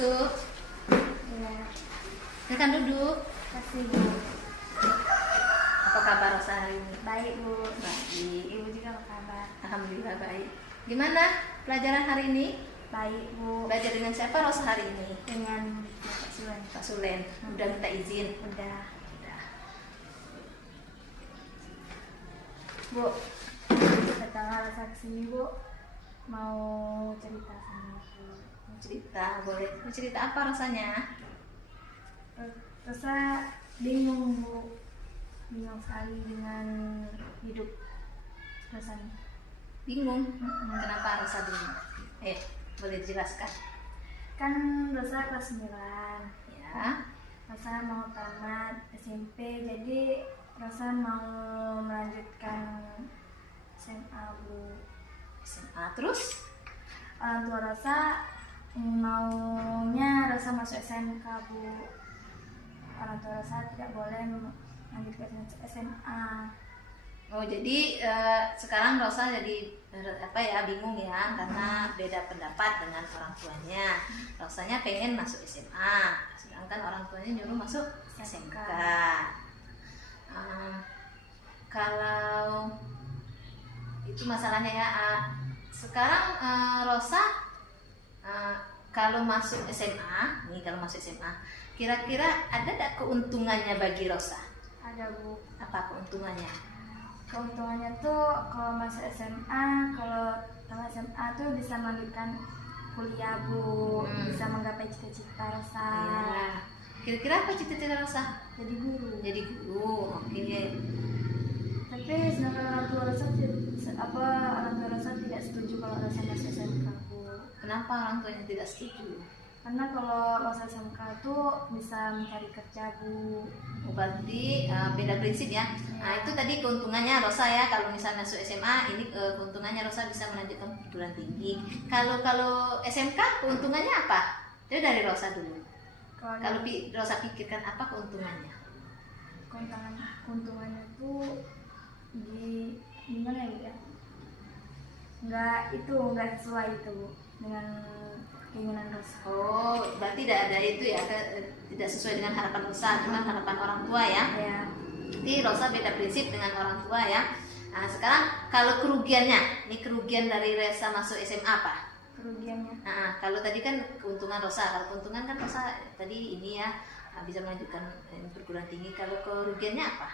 masuk. Ya, Silakan duduk. kasih Bu. Apa kabar Rosa hari ini? Baik Bu. Baik. Ibu juga apa kabar? Alhamdulillah baik. Gimana pelajaran hari ini? Baik Bu. Belajar dengan siapa Rosa hari ini? Dengan Bapak Suwan. Pak Sulen. Udah minta izin? Udah. Udah. Bu, datang rasa kesini Bu. Mau cerita sama Ibu. Mau cerita, boleh. Mau cerita apa rasanya? Rasa bingung Bu. Bingung sekali dengan hidup rasanya. Bingung. Kenapa Rosa bingung? Boleh dijelaskan? Kan Rosa kelas 9. Ya. Rosa mau tamat SMP, jadi Rosa mau melanjutkan SMA Bu. SMA terus? Orang tua Rosa maunya Rosa masuk SMK Bu. Orang tua Rosa tidak boleh melanjutkan SMA. Oh jadi sekarang Rosa jadi bingung ya karena beda pendapat dengan orang tuanya. Rosanya pengen masuk SMA, sedangkan orang tuanya nyuruh masuk SMK. Kalau itu masalahnya ya. Sekarang Rosa kalau masuk SMA, kira-kira ada tidak keuntungannya bagi Rosa? Ada Bu. Apa keuntungannya? Keuntungannya tuh kalau masuk SMA, kalau tamat SMA tuh bisa melanjutkan kuliah Bu, bisa menggapai cita-cita Rosa. Ya. Kira-kira apa cita-cita Rosa? Jadi guru. Jadi guru, oke. Tapi sedangkan orang tua Rosa tidak setuju kalau Rosa masuk SMK Bu. Kenapa orang tuanya tidak setuju? Karena kalau Rosa SMK tuh bisa mencari kerja Bu. Berarti beda prinsip ya. Nah itu tadi keuntungannya Rosa ya. Kalau misalnya masuk SMA, ini keuntungannya Rosa bisa melanjutkan perguruan tinggi. Kalau SMK keuntungannya apa? Itu dari Rosa dulu. Kalau Rosa pikirkan apa keuntungannya? Keuntungannya tuh gimana ya? Nggak sesuai itu Bu dengan keinginan Rosa. Oh, berarti tidak ada itu ya, tidak sesuai dengan harapan Rosa, dengan harapan orang tua ya. Ya. Jadi Rosa beda prinsip dengan orang tua ya. Nah sekarang kalau kerugiannya, ini kerugian dari Rosa masuk SMA apa? Kerugiannya. Nah kalau tadi kan keuntungan Rosa, kalau keuntungan kan Rosa tadi ini ya bisa melanjutkan perguruan tinggi. Kalau kerugiannya apa?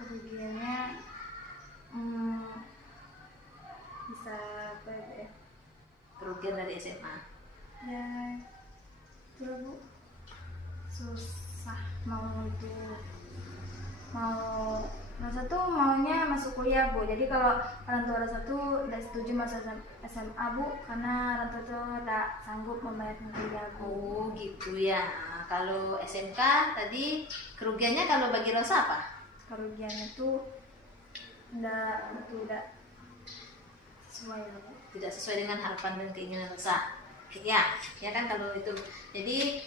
Kerugiannya bisa apa ya? Kerugian dari SMA. Ya, itu Bu, susah Rosa tuh maunya masuk kuliah Bu. Jadi kalau orang tua Rosa tuh udah setuju masuk SMA Bu, karena orang tua tuh udah sanggup membayar kuliah Bu. Oh gitu ya. Nah, kalau SMK tadi kerugiannya kalau bagi Rosa apa? Kerugiannya tuh udah sesuai ya Bu. Tidak sesuai dengan harapan dan keinginan Rosa. Ya kan kalau itu. Jadi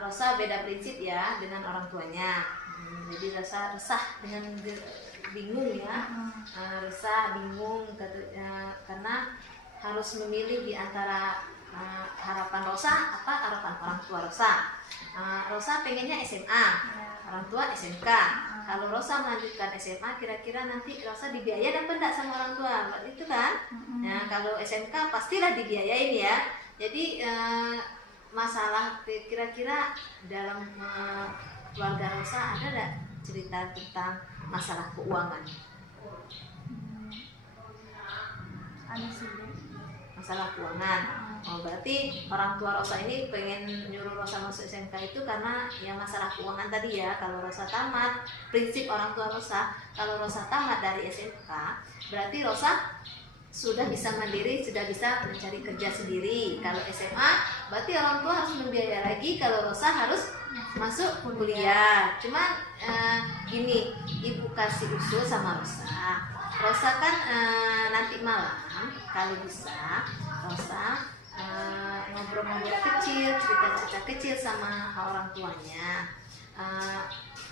Rosa beda prinsip ya dengan orang tuanya. Jadi Rosa resah dengan bingung ya. Rosa bingung karena harus memilih di antara harapan Rosa apa harapan orang tua Rosa. Rosa pengennya SMA, orang tua SMK. Kalau Rosa melanjutkan SMA, kira-kira nanti Rosa dibiayai dan enggak sama orang tua, itu kan? Nah kalau SMK pastilah dibiayain ya. Jadi masalah kira-kira dalam keluarga Rosa ada nggak cerita tentang masalah keuangan? Ada sih Bu. Masalah keuangan. Oh berarti orang tua Rosa ini pengen nyuruh Rosa masuk SMK itu karena ya masalah keuangan tadi ya. Kalau Rosa tamat, prinsip orang tua Rosa, kalau Rosa tamat dari SMK, berarti Rosa sudah bisa mandiri, sudah bisa mencari kerja sendiri. Kalau SMA, berarti orang tua harus membiayai lagi. Kalau Rosa harus masuk kuliah. Cuma gini, ibu kasih usul sama Rosa. Rosa kan nanti malam kalau bisa Rosa ngobrol-ngobrol kecil, cerita-cerita kecil sama orang tuanya.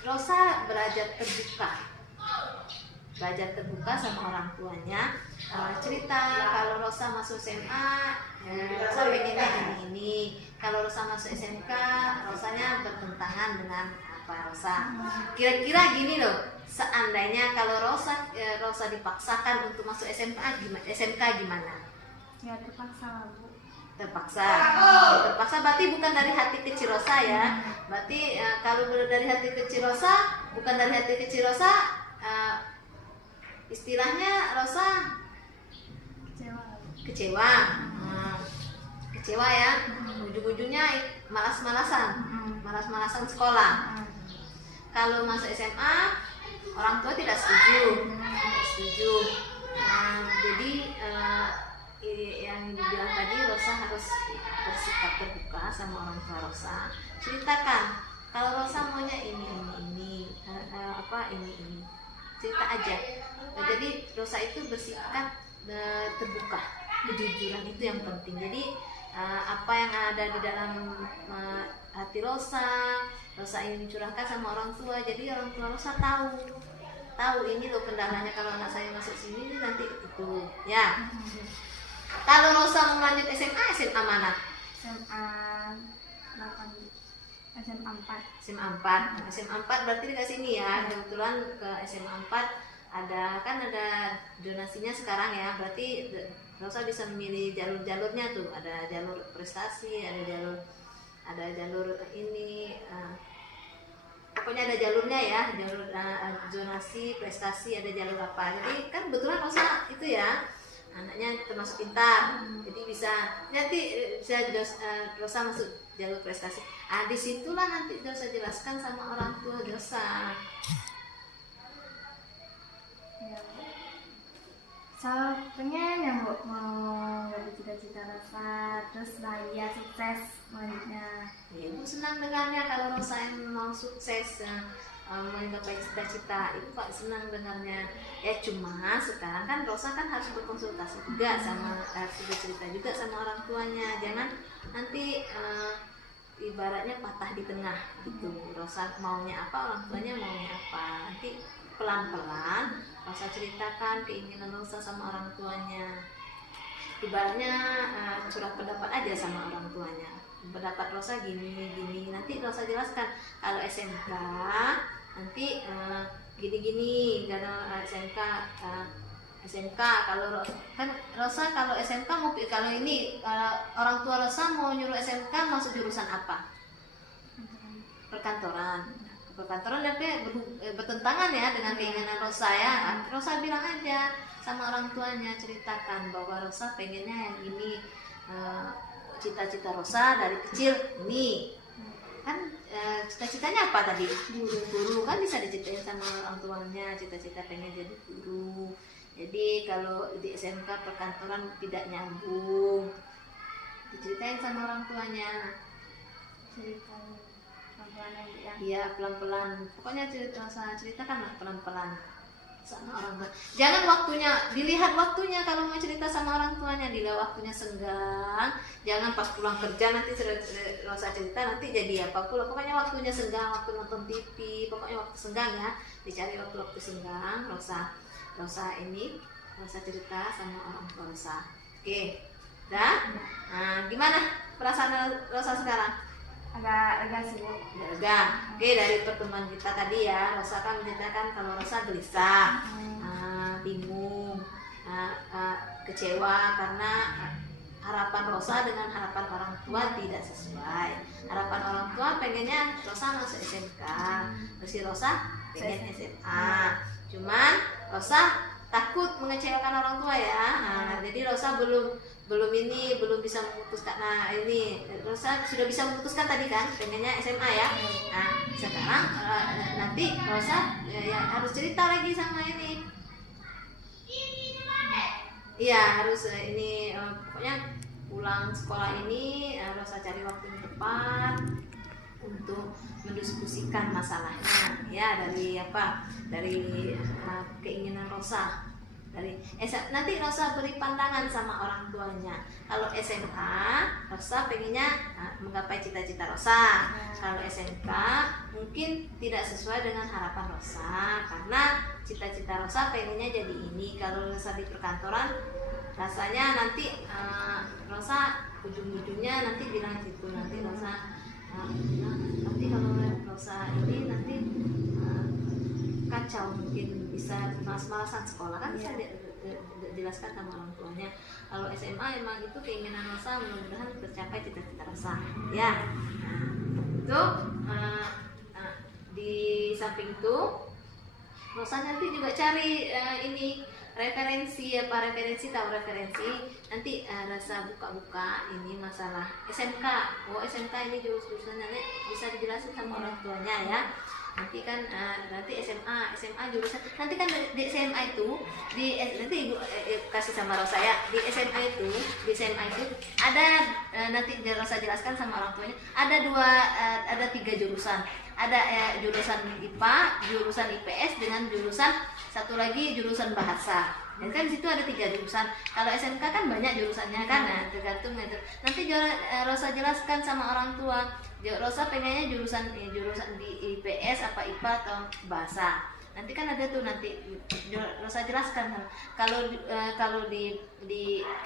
Rosa belajar terbuka belajar terbuka sama orang tuanya, cerita kalau Rosa masuk SMA, Rosa pengennya ini. Kalau Rosa masuk SMK, Rosanya bertentangan dengan apa Rosa. Kira-kira gini loh, seandainya kalau Rosa dipaksakan untuk masuk SMK gimana? Ya terpaksa lah, Bu. Terpaksa berarti bukan dari hati kecil Rosa ya. Berarti kalau dari hati kecil Rosa, bukan dari hati kecil Rosa, istilahnya Rosa kecewa. Kecewa ya. Ujung-ujungnya malas-malasan sekolah. Kalau masuk SMA, orang tua tidak setuju. Jadi yang dibilang tadi, Rosa harus bersikap terbuka sama orang tua Rosa. Ceritakan kalau Rosa maunya ini, cerita aja. Jadi Rosa itu bersikap terbuka, kejujuran itu yang penting. Jadi apa yang ada di dalam hati Rosa ingin curahkan sama orang tua. Jadi orang tua Rosa tahu ini loh kendalanya kalau anak saya masuk sini nanti itu ya. Kalau Rosa mau lanjut SMA mana? SMA 4. SMA 4 berarti dekat sini ya. Kebetulan ke SMA 4 ada donasinya sekarang ya. Berarti Rosa bisa memilih jalurnya tuh. Ada jalur prestasi, ada jalur ini. Pokoknya ada jalurnya ya, jalur zonasi, prestasi, ada jalur apa. Jadi kan kebetulan Rosa itu ya, anaknya termasuk pintar, jadi bisa Rosa masuk jalur prestasi. Disitulah nanti Rosa jelaskan sama orang tua Rosa. Ya, saya pengen ya Bu, mau jadi cita-cita Rosa, terus bahagia, sukses selanjutnya. Ya, Ibu senang dengarnya kalau Rosa yang mau sukses, menggapai cita-cita, Ibu Pak senang dengarnya. Ya cuma sekarang kan Rosa kan harus berkonsultasi juga harus bercerita juga sama orang tuanya. Jangan nanti ibaratnya patah di tengah gitu. Rosa maunya apa, orang tuanya maunya apa. Nanti pelan-pelan Rosa ceritakan keinginan Rosa sama orang tuanya. Ibaratnya curah pendapat aja sama orang tuanya. Pendapat Rosa gini. Nanti Rosa jelaskan kalau SMK nanti gini. Kalau SMK kalau kan Rosa kalau SMK mau kalau orang tua Rosa mau nyuruh SMK masuk jurusan apa? Perkantoran tapi bertentangan ya dengan keinginan Rosa ya. Rosa bilang aja sama orang tuanya, ceritakan bahwa Rosa pengennya yang ini, cita-cita Rosa dari kecil ini kan, cita-citanya apa tadi? Guru kan bisa diceritain sama orang tuanya, cita-cita pengen jadi guru. Jadi kalau di SMK perkantoran tidak nyambung, diceritain sama orang tuanya. Ceritain pelan-pelan ya. Iya pelan-pelan, pokoknya ceritakan pelan-pelan sama orang tua. Jangan dilihat waktunya kalau mau cerita sama orang tuanya, dilihat waktunya senggang. Jangan pas pulang kerja nanti Rosa cerita nanti jadi apa pula. Pokoknya waktunya senggang, waktu nonton TV, pokoknya waktu senggang ya, dicari waktu senggang. Rosa cerita sama orang tua Rosa. Oke, dah. Nah, gimana perasaan Rosa sekarang? Agak lega sih Bu. Lega. Oke, dari pertemuan kita tadi ya, Rosa kan menceritakan kalau Rosa gelisah, bingung, kecewa karena harapan Rosa dengan harapan orang tua tidak sesuai. Harapan orang tua pengennya Rosa masuk SMK, terus si Rosa pengen SMA. Cuman Rosa takut mengecewakan orang tua ya. Jadi Rosa belum bisa memutuskan. Nah ini Rosa sudah bisa memutuskan tadi kan pengennya SMA ya. Nah sekarang nanti Rosa ya harus cerita lagi sama ini. Iya harus pokoknya pulang sekolah ini Rosa cari waktu yang tepat untuk mendiskusikan masalahnya ya, dari keinginan Rosa. Nanti Rosa beri pandangan sama orang tuanya. Kalau SMA Rosa pengennya menggapai cita-cita Rosa. Kalau SMK mungkin tidak sesuai dengan harapan Rosa karena cita-cita Rosa pengennya jadi ini. Kalau Rosa di perkantoran, rasanya nanti Rosa ujung-ujungnya nanti bilang gitu, nanti Rosa nanti kalau Rosa ini nanti kacau, mungkin bisa malas-malasan sekolah kan, bisa dijelaskan sama orang tuanya. Kalau SMA emang itu keinginan Rosa, mudah-mudahan tercapai cita-cita Rosa ya. Itu di samping itu Rosa nanti juga cari ini referensi, tahu referensi nanti. Rasa buka-buka ini masalah SMK. SMK ini jurusannya bisa dijelasin sama orang tuanya ya. Nanti kan nanti SMA jurusan nanti kan di SMA itu nanti ibu kasih sama Rosa ya. Di SMA itu ada nanti Rosa jelaskan sama orang tuanya, ada 3 jurusan. Ada jurusan IPA, jurusan IPS, dengan jurusan satu lagi jurusan bahasa. Dan kan di situ ada 3 jurusan. Kalau SMK kan banyak jurusannya kan, tergantung itu. Nanti Rosa jelaskan sama orang tua. Rosa pengennya jurusan di IPS apa IPA atau bahasa. Nanti kan ada tuh, nanti Rosa jelaskan. Kalau di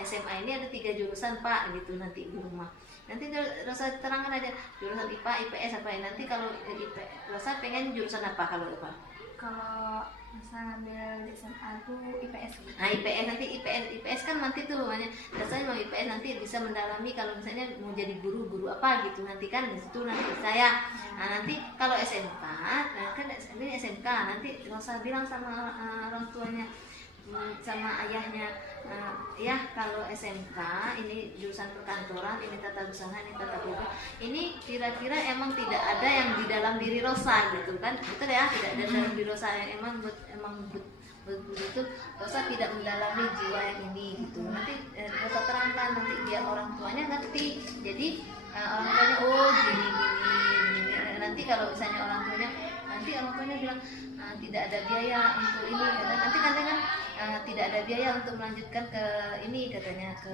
SMA ini ada 3 jurusan Pak gitu, nanti di rumah. Nanti Rosa terangkan aja jurusan IPA, IPS apa ya. Nanti kalau Rosa pengen jurusan apa kalau apa? Kalau Rosa ngambil di SMA itu IPS. Nah IPS nanti IPS kan nanti tuh rasanya mau IPS nanti bisa mendalami kalau misalnya mau jadi guru apa gitu, nanti kan di situ nanti saya. Nah nanti kalau SMK, kan ini SMK nanti Rosa bilang sama orang tuanya, sama ayahnya, ya kalau SMK ini jurusan perkantoran, ini tata usaha, ini tata boga, ini kira-kira emang tidak ada yang di dalam diri Rosa gitu kan, betul ya, tidak ada dalam diri Rosa yang emang begitu. Rosa tidak mendalami jiwa yang ini gitu. Nanti Rosa terangkan, nanti biar orang tuanya ngerti. Jadi orang tuanya gini. Nanti kalau misalnya orang tuanya bilang tidak ada biaya untuk ini, nanti kan tidak ada biaya untuk melanjutkan ke ini, katanya ke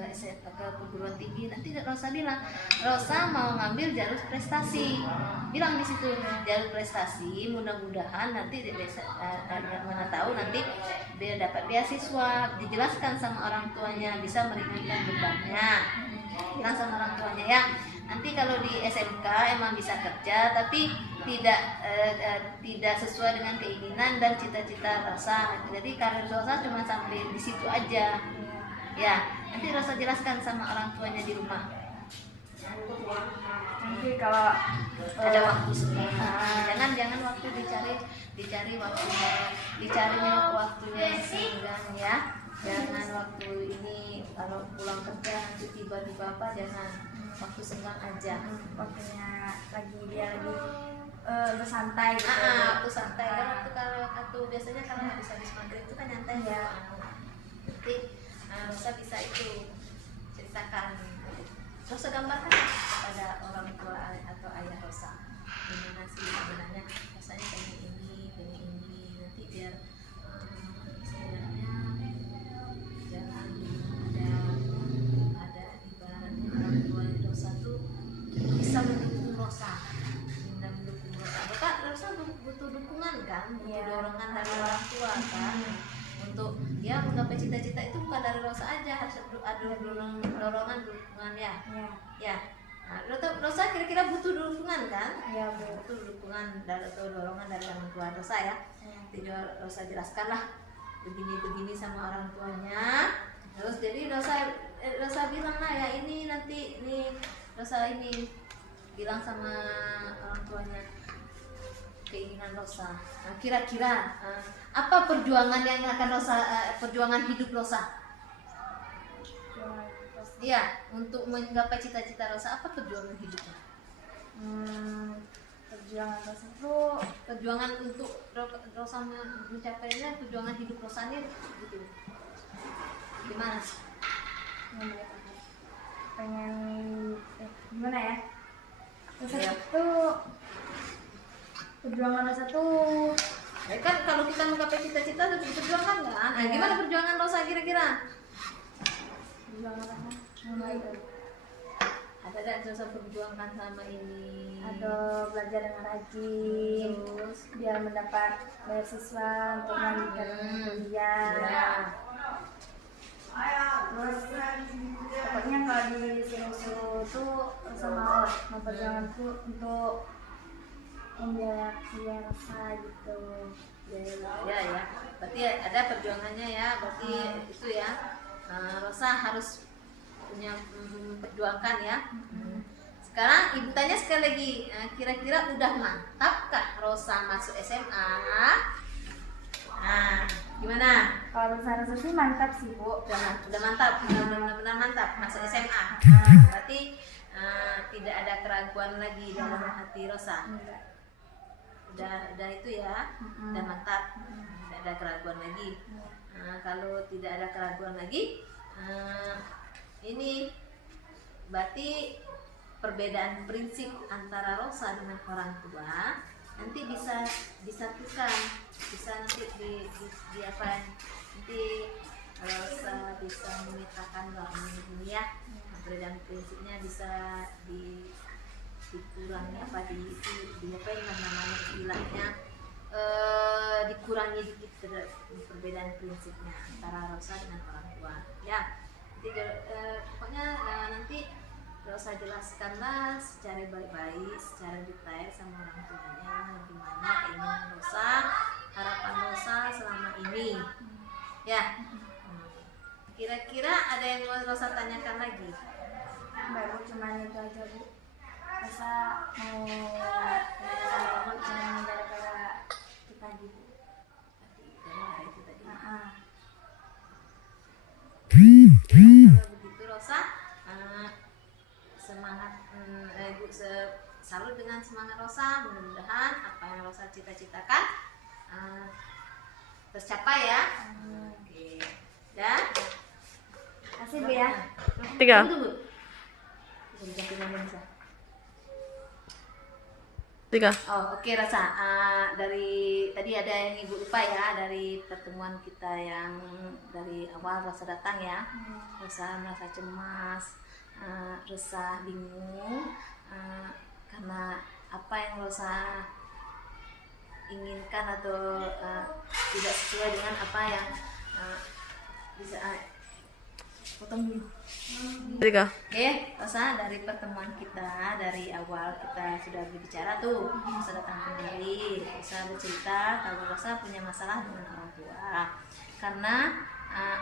perguruan tinggi. Nanti Rosa bilang Rosa mau ngambil jalur prestasi, bilang di situ jalur prestasi, mudah-mudahan nanti mana tahu nanti dia dapat beasiswa. Dijelaskan sama orang tuanya, bisa meringankan bebannya, bilang sama orang tuanya ya. Nanti kalau di SMK emang bisa kerja, tapi tidak sesuai dengan keinginan dan cita-cita Rosa. Jadi karir Rosa cuma sampai di situ aja. Ya, nanti Rosa jelaskan sama orang tuanya di rumah. Nanti kalau Ada waktu sendiri. Jangan waktu dicari waktu yang senggang ya. Jangan waktu ini kalau pulang kerja nanti tiba-tiba apa, jangan. Waktu senggang aja, waktunya dia lagi bersantai gitu. Waktu santai kan, waktu biasanya kalau habis maghrib itu kan nyantai ya. Nanti Rosa bisa itu ceritakan, Rosa gambarkan kepada orang tua atau ayah Rosa gimana sih sebenarnya rasanya pengen ini, nanti biar sebenarnya jangan ada ibaratnya orang tua Rosa tuh bisa mendukung Rosa. Rosa butuh dukungan kan, butuh dorongan dari orang tua kan, untuk dia menggapai cita-cita itu bukan dari Rosa aja, harus ada dorongan ya. Nah, Rosa kira-kira butuh dukungan kan? Ya, butuh dukungan atau dorongan dari orang tua Rosa ya. Jadi Rosa jelaskanlah begini sama orang tuanya. Terus jadi Rosa bilang lah ya, ini nanti Rosa ini bilang sama orang tuanya keinginan Rosa. Nah, kira-kira apa perjuangan yang akan perjuangan hidup Rosa? Iya, untuk menggapai cita-cita Rosa, apa perjuangan hidupnya? Perjuangan Rosa itu perjuangan untuk Rosa mencapainya, perjuangan hidup Rosa ini gitu. Gimana sih? Pengen gimana ya? Rosa Ya. itu perjuangan Rosa tuh Kan kalau kita menggapai cita-cita harus diperjuangkan kan? Nah, gimana perjuangan Rosa kira-kira? perjuangan Rosa Ada ada Rosa perjuangkan sama ini? atau belajar dengan rajin Terus biar mendapat beasiswa untuk melanjutkan kuliah. ya. Terus pokoknya kalau disuruh-suruh tuh sama memperjuangkanku untuk membiayai kuliah Rosa gitu. Ya, berarti ada perjuangannya ya, berarti itu ya. Rosa harus punya perjuangkan ya. Sekarang ibu tanya sekali lagi, kira-kira udah mantap Rosa masuk SMA? Nah, gimana? Kalau Rosa sih mantap sih Bu. Udah mantap, udah benar-benar mantap masuk SMA. Berarti tidak ada keraguan lagi dalam hati Rosa. Udah itu ya, udah mantap, tidak ada keraguan lagi. Kalau tidak ada keraguan lagi, ini berarti perbedaan prinsip antara Rosa dengan orang tua nanti bisa disatukan, bisa nanti di apa, nanti Rosa bisa memetakan bahwa ini ya perbedaan prinsipnya bisa dikurangi apa di apa yang namanya istilahnya, dikurangi dikit perbedaan prinsipnya antara Rosa dengan orang tua ya. Jadi pokoknya nanti Rosa jelaskanlah secara baik-baik, secara detail sama orang tuanya gimana keinginan Rosa, harapan Rosa selama ini ya. Kira-kira ada yang mau Rosa tanyakan lagi? Baru cuma itu aja Bu. Rosa mau bangun cuma gara-gara kita gitu. Gara-gara itu tadi. Kalau begitu Rosa semangat, Ibu salut dengan semangat Rosa. Mudah-mudahan apa yang Rosa cita-citakan tercapai ya. Oke. Dan Kasih Bu ya. 3. tunggu. Bisa diganti nama bisa. 3. Oh, oke Rosa. Dari tadi ada yang Ibu lupa ya dari pertemuan kita yang dari awal Rosa datang ya. Rosa merasa cemas, Rosa bingung karena apa yang Rosa inginkan atau tidak sesuai dengan apa yang bisa potong dulu. 3. Oke, Rosa, dari pertemuan kita dari awal kita sudah berbicara tuh, Rosa datang kembali, Rosa bercerita kalau Rosa punya masalah dengan orang tua karena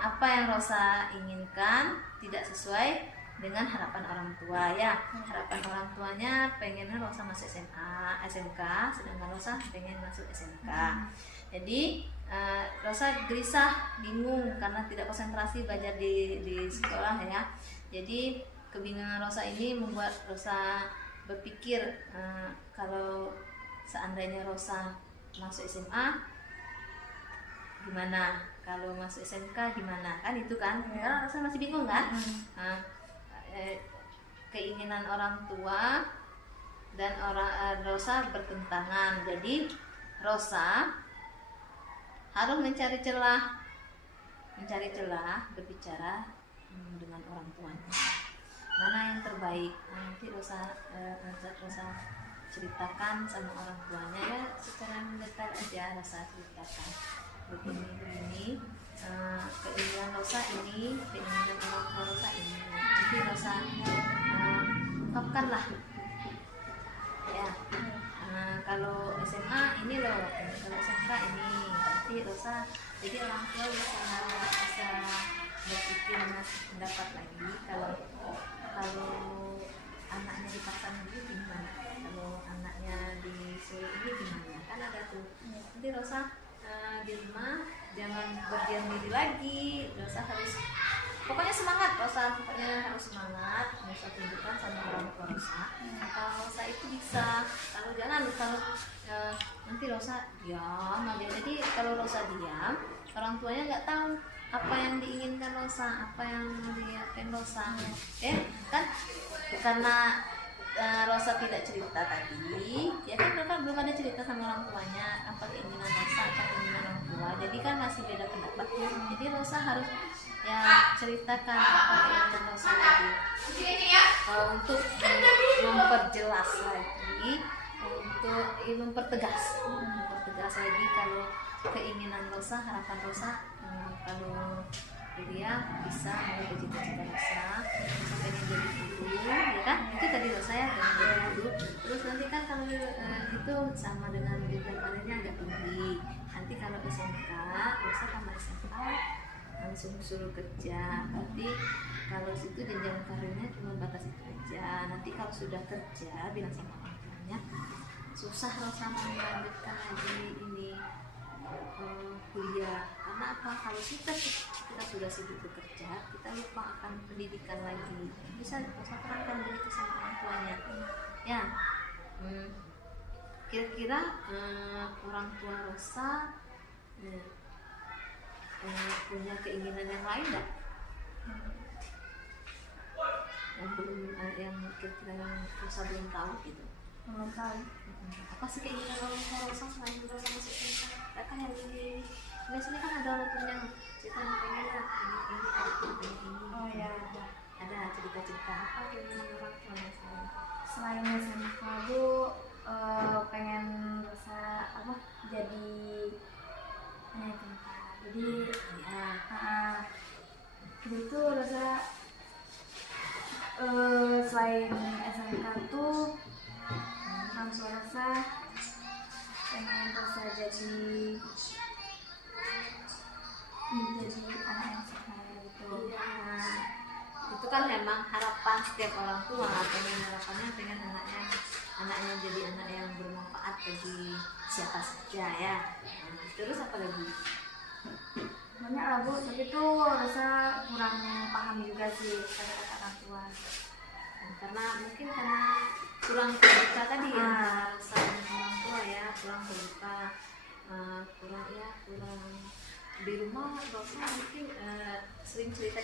apa yang Rosa inginkan tidak sesuai dengan harapan orang tua ya. Harapan orang tuanya pengennya Rosa masuk SMA, SMK, sedangkan Rosa pengen masuk SMK. Jadi Rosa gelisah, bingung karena tidak konsentrasi belajar di sekolah ya. Jadi kebingungan Rosa ini membuat Rosa berpikir kalau seandainya Rosa masuk SMA gimana, kalau masuk SMK gimana, kan itu kan karena Rosa masih bingung kan. Keinginan orang tua dan Rosa bertentangan. Jadi Rosa harus mencari celah berbicara dengan orang tuanya mana yang terbaik. Nanti Rosa ceritakan sama orang tuanya ya secara mendetail aja. Rosa ceritakan begini keinginan Rosa ini, keinginan orang tua Rosa ini. Nanti Rosa ungkapkanlah ya. Kalau SMA ini loh, kalau SMK ini, berarti Rosa jadi orang tua bisa berpikir pendapat lagi kalau anaknya dipaksa dulu gimana, kalau anaknya disuruh ini gimana, kan ada tuh. Nanti Rosa di rumah jangan berdiam diri lagi, Rosa harus pokoknya semangat. Rosa pokoknya harus semangat. Rosa tunjukkan sama orang tua Rosa kalau Rosa itu bisa. Kalau jangan, kalau nanti Rosa diam aja. Jadi kalau Rosa diam, orang tuanya nggak tahu apa yang diinginkan Rosa, apa yang dilihatkan Rosa. Kan karena Rosa tidak cerita tadi, ya kan Rosa belum ada cerita sama orang tuanya apa keinginan Rosa, apa keinginan orang tua. Jadi kan masih beda pendapat. Jadi Rosa harus ya ceritakan apa keinginan Rosa tadi. Kalau untuk memperjelas lagi, untuk mempertegas lagi kalau keinginan Rosa, harapan Rosa, kalau dia bisa mencapai cita-cita Rosa, pengen jadi guru, ya kan? Itu tadi Rosa ya, pengen jadi guru. Terus nanti kan kalau itu sama dengan jenjang karirnya agak tinggi. Nanti kalau SMK, Rosa tambah SMK langsung suruh kerja. Berarti kalau situ jenjang karirnya cuma batas itu aja. Nanti kalau sudah kerja, bilang sama orang tuanya, susah Rosa melanjutkan lagi ini kuliah. Karena apa? Kalau kita sudah sibuk bekerja, kita lupa akan pendidikan lagi. Bisa Rosa terangkan begitu sama orang tuanya. Ya, kira-kira orang tua Rosa punya keinginan yang lain nggak? Yang belum, yang kira-kira yang Rosa belum tahu gitu. Belum tahu. Apa sih keinginan orang tua Rosa selain Rosa masuk SMK? Kan yang ini biasanya kan ada orang yang cerita pengen lah ini. Oh ya, Ada cerita-cerita apa keinginan orang tua selain? selain SMK Bu, pengen Rosa apa jadi tentara. Jadi Ya, itu Rosa selain SMK tuh orang tua Rosa pengen Rosa jadi anak yang soleh gitu. iya. Itu kan memang harapan setiap orang tua, pengen anaknya jadi anak yang bermanfaat bagi siapa saja ya. Terus apa lagi? Banyak lah Bu, tapi tuh Rosa kurang paham juga sih kata-kata orang tua. Karena kurang terbuka tadi ya, Rosa dan orang tua ya, kurang terbuka, kurang di rumah Rosa mungkin sering cerita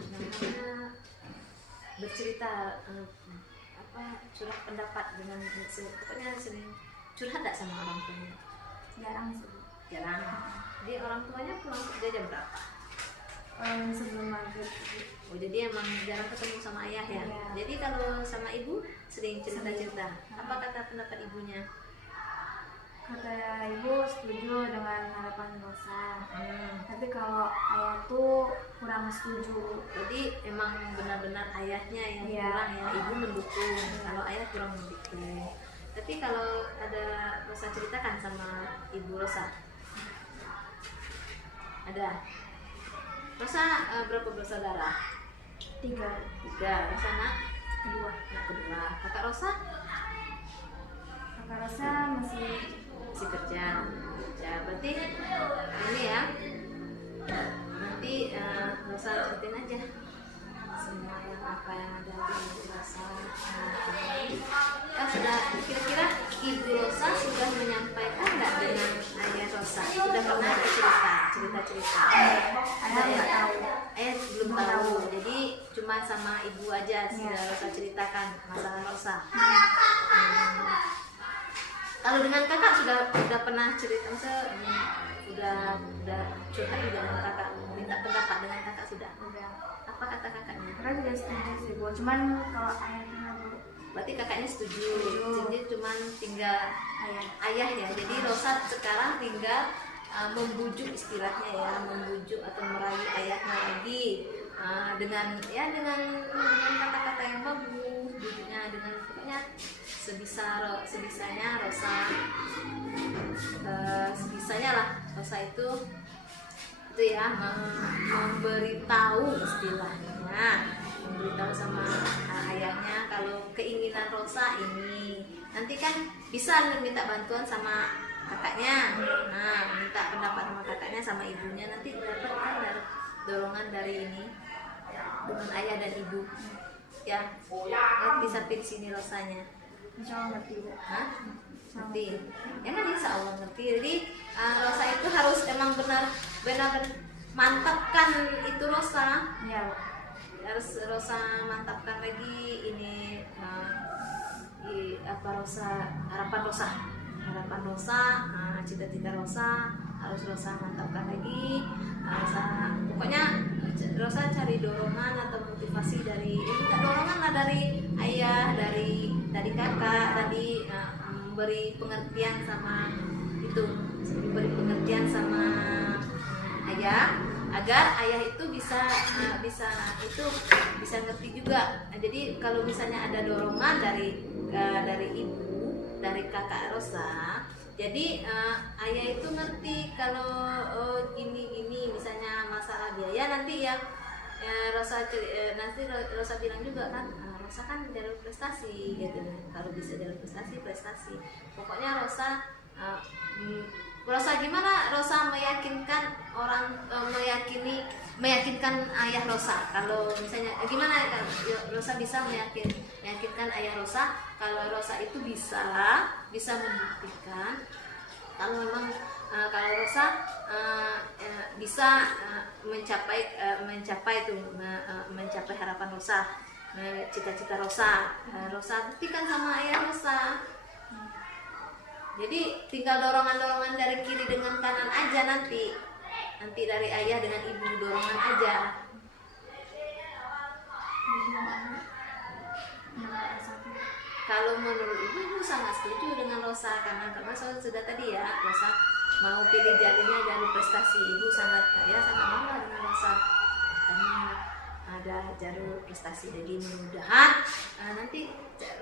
namanya bercerita, curah pendapat dengan pokoknya sering curhat tak sama orang tuanya. Jarang sih. Jarang. Jadi orang tuanya pulang kerja jam berapa? Sebelum maghrib. Oh, jadi emang jarang ketemu sama ayah ya. Iya. Jadi kalau sama ibu sering cerita-cerita. Apa kata pendapat ibunya? Kata ibu setuju dengan harapan Rosa. Tapi kalau ayah tuh kurang setuju. Jadi emang benar-benar ayahnya yang Iya. kurang ya, ibu mendukung. Kalau ayah kurang mendukung. Tapi kalau ada Rosa ceritakan sama ibu Rosa, ada. Rosa berapa bersaudara? 3. 3. Rosa anak kedua. Kakak Rosa Kakak Rosa masih kerja. Berarti ini ya. Nanti Rosa ceritain aja semua apa yang ada di Rosa. Kan sudah, kira-kira ibu Rosa sudah menyampaikan nggak dengan ayah Rosa? Sudah pernah cerita? ayah nggak tahu. Ayah belum tahu. Jadi cuma sama ibu aja sudah Iya. Rosa ceritakan masalah Rosa. Kalau dengan kakak sudah pernah cerita, udah curhat juga dengan kakak, minta pendapat dengan kakak sudah. Apa kata kakaknya? Kakak juga setuju sih Bu. Cuman kalau ayahnya Bu, Berarti kakaknya setuju. Jadi cuman tinggal ayah ya. Jadi Rosa sekarang tinggal membujuk istilahnya ya, membujuk atau merayu ayahnya lagi dengan kata-kata yang bagus, bujuknya dengan pokoknya sebisanya Rosa Rosa itu ya memberitahu istilahnya, memberitahu sama ayahnya kalau keinginan Rosa ini. Nanti kan bisa minta bantuan sama kakaknya, minta pendapat sama kakaknya sama ibunya, nanti dapat kan dorongan dari ini dengan ayah dan ibu ya. Bisa pilih sini Rosanya. insya Allah ngerti Bu. Ngerti ya kan, insya Allah ngerti. Jadi Rosa itu harus emang benar-benar mantapkan itu Rosa. Iya Bu. Harus Rosa mantapkan lagi ini harapan Rosa, cita-cita Rosa harus Rosa mantapkan lagi. Pokoknya Rosa cari dorongan atau motivasi dari minta dorongan lah dari ayah, dari kakak tadi, memberi pengertian sama itu, memberi pengertian sama ayah agar ayah itu bisa ngerti juga. Jadi kalau misalnya ada dorongan dari ibu, dari kakak Rosa, jadi ayah itu ngerti kalau gini misalnya masalah biaya nanti ya, nanti Rosa bilang juga kan, Rosa kan jalur prestasi gitu. Kalau bisa jalur prestasi. Pokoknya Rosa gimana Rosa meyakinkan orang, meyakinkan ayah Rosa. Kalau misalnya gimana kan Rosa bisa meyakinkan ayah Rosa kalau Rosa itu bisa membuktikan kalau memang kalau Rosa bisa mencapai harapan Rosa, cita-cita Rosa. Rosa buktikan sama ayah Rosa. Jadi tinggal dorongan dari kiri dengan kanan aja nanti dari ayah dengan ibu dorongan aja. Kalau menurut ibu sangat setuju dengan Rosa karena sudah tadi ya, Rosa mau pilih jalur prestasi. Ibu sangat mau dengan Rosa karena ada jalur prestasi. Jadi mudah-mudahan nanti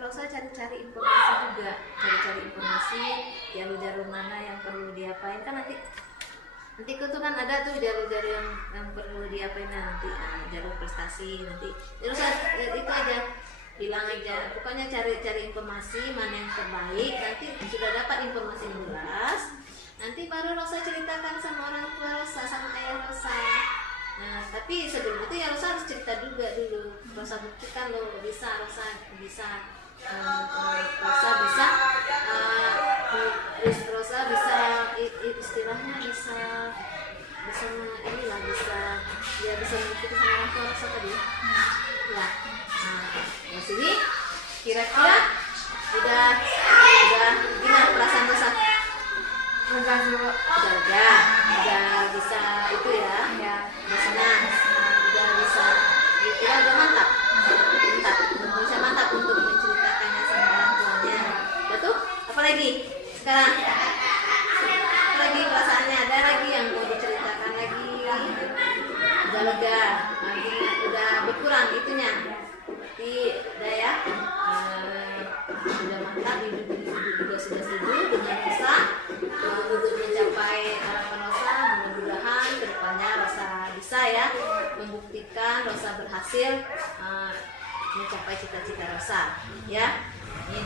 Rosa cari-cari informasi juga, jalur mana yang perlu diapain kan nanti itu kan ada tuh jalur-jalur yang perlu diapain nanti, jalur prestasi nanti. Rosa itu aja bilang aja, pokoknya cari informasi mana yang terbaik. Nanti sudah dapat informasi yang jelas, nanti baru Rosa ceritakan sama orang tua Rosa, sama ayah Rosa. Nah, tapi sebelum itu ya Rosa harus cerita juga dulu. Rosa buktikan loh bisa, Rosa bisa istilahnya bisa membuktikan sama orang tua Rosa tadi. Ya. Nah, sini kira-kira udah gimana perasaan Rosa? Udah bisa itu ya, udah senang, udah bisa, kira udah mantap untuk menceritakannya sama orang tuanya. Betul? Apalagi sekarang? Apalagi perasaannya, ada lagi yang mau diceritakan lagi? Udah lega, udah berkurang itunya. Berarti udah ya, udah mantap, juga sudah setuju dengan Rosa untuk mencapai harapan Rosa. Mudah-mudahan kedepannya Rosa bisa ya membuktikan Rosa berhasil mencapai cita-cita Rosa ya. Nih,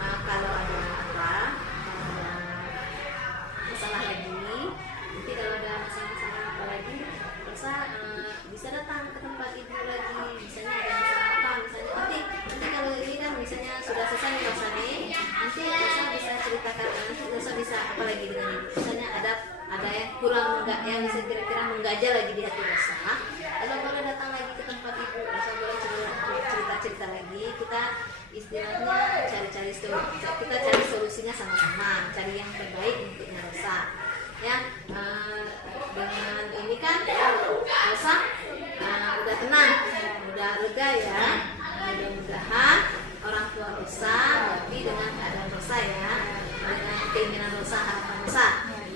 kalau ada masalah lagi, nanti kalau ada masalah apa lagi, Rosa bisa datang ke tempat ibu lagi. Misalnya ada masalah apa, misalnya nanti kalau ini kan misalnya sudah selesai nih Rosa nih, nanti Rosa bisa ceritakan, nanti Rosa bisa apa lagi dengan ibu. Misalnya ada yang kurang yang bisa kira-kira menggajal lagi di hati Rosa, Rosa boleh datang lagi ke tempat ibu. Rosa boleh cerita lagi. Kita istilahnya cari solusinya sama-sama, cari yang terbaik untuk Rosa ya. Dengan ini kan Rosa udah tenang, udah lega ya. Mudah-mudahan orang tua Rosa berarti dengan keadaan Rosa ya, dengan keinginan Rosa, harapan Rosa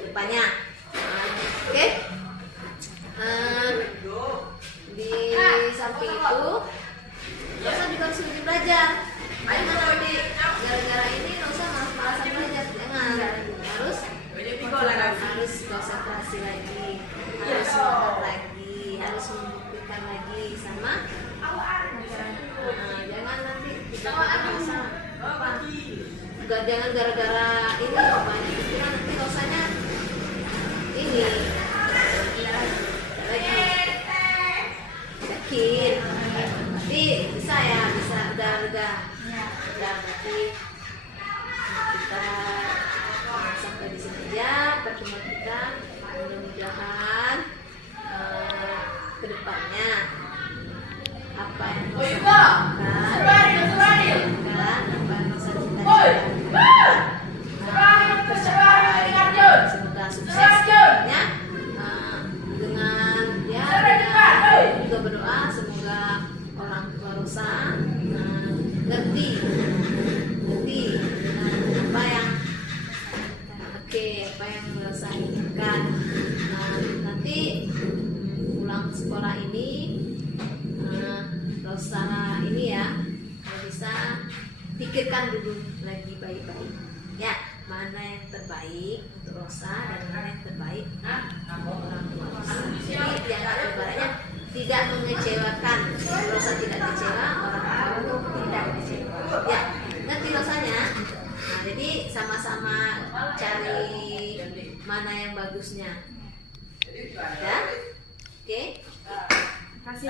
depannya. Oke. Di samping itu Rosa juga harus lebih belajar. Jangan nanti gara-gara ini Rosa malas-malasan belajar. Jangan, harus konsentrasi lagi, harus semangat lagi, harus membuktikan lagi sama jangan nanti Rosa jangan gara-gara ini banyak pikiran, nanti Rosanya ini lagi yakin nanti bisa ya, bisa udah berarti kita sampai di sini aja pertemuan kita. Mudah-mudahan kedepannya apa yang Rosa lakukan, semoga sukses lagi baik-baik. Ya, mana yang terbaik untuk Rosa dan mana yang terbaik untuk orang tua Rosa. Jadi ibaratnya tidak mengecewakan. Rosa tidak kecewa, orang tua pun tidak kecewa. Ya, ngerti Rosanya? Nah, jadi sama-sama cari mana yang bagusnya. Ya, oke. Kasih.